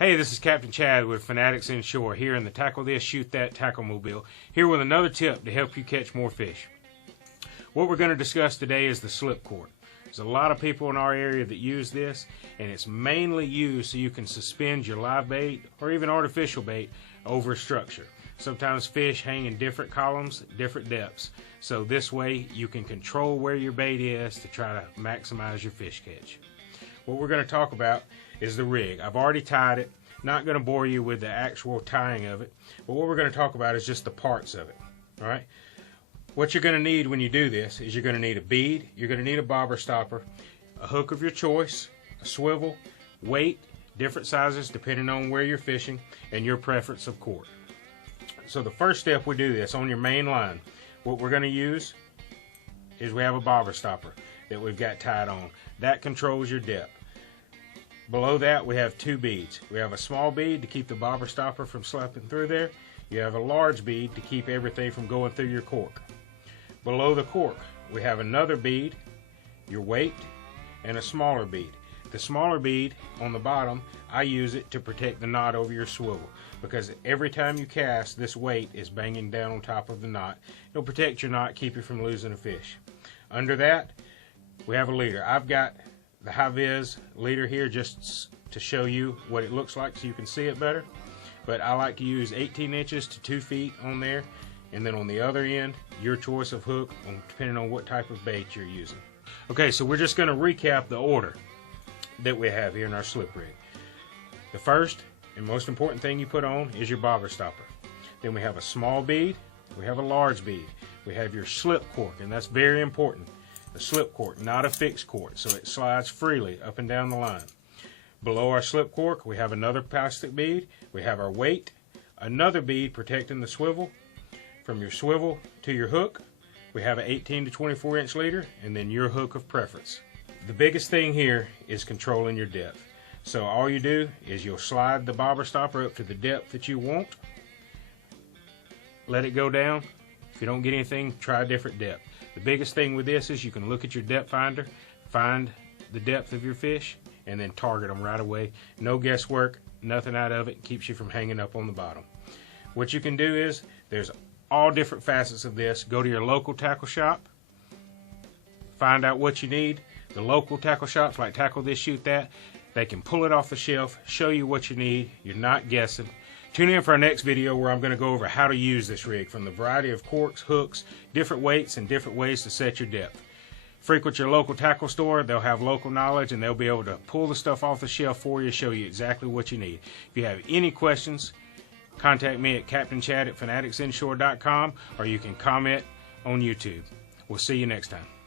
Hey, this is Captain Chad with Fanatics Inshore here in the Tackle This, Shoot That Tackle Mobile, here with another tip to help you catch more fish. What we're going to discuss today is the slip cord. There's a lot of people in our area that use this, and it's mainly used so you can suspend your live bait or even artificial bait over a structure. Sometimes fish hang in different columns, different depths, so this way you can control where your bait is to try to maximize your fish catch. What we're going to talk about is the rig. I've already tied it. Not going to bore you with the actual tying of it, but what we're going to talk about is just the parts of it. All right. What you're going to need when you do this is you're going to need a bead, you're going to need a bobber stopper, a hook of your choice, a swivel, weight, different sizes depending on where you're fishing, and your preference of cord. So the first step we do this on your main line, what we're going to use is we have a bobber stopper that we've got tied on. That controls your depth. Below that we have two beads. We have a small bead to keep the bobber stopper from slipping through there. You have a large bead to keep everything from going through your cork. Below the cork we have another bead, your weight, and a smaller bead. The smaller bead on the bottom, I use it to protect the knot over your swivel, because every time you cast, this weight is banging down on top of the knot. It'll protect your knot, keep you from losing a fish. Under that we have a leader. I've got the high-vis leader here just to show you what it looks like so you can see it better, but I like to use 18 inches to 2 feet on there, and then on the other end your choice of hook depending on what type of bait you're using. Okay, so we're just going to recap the order that we have here in our slip rig. The first and most important thing you put on is your bobber stopper. Then we have a small bead, we have a large bead, we have your slip cork, and that's very important. A slip cork, not a fixed cork, so it slides freely up and down the line. Below our slip cork we have another plastic bead, we have our weight, another bead protecting the swivel. From your swivel to your hook we have an 18 to 24 inch leader, and then your hook of preference. The biggest thing here is controlling your depth. So all you do is you'll slide the bobber stopper up to the depth that you want, let it go down. If you don't get anything, try a different depth. The biggest thing with this is you can look at your depth finder, find the depth of your fish, and then target them right away. No guesswork, nothing out of it, keeps you from hanging up on the bottom. What you can do is, there's all different facets of this. Go to your local tackle shop, find out what you need. The local tackle shops like Tackle This, Shoot That, they can pull it off the shelf, show you what you need. You're not guessing. Tune in for our next video where I'm going to go over how to use this rig, from the variety of corks, hooks, different weights, and different ways to set your depth. Frequent your local tackle store. They'll have local knowledge, and they'll be able to pull the stuff off the shelf for you, show you exactly what you need. If you have any questions, contact me at CaptainChad@fanaticsInshore.com, or you can comment on YouTube. We'll see you next time.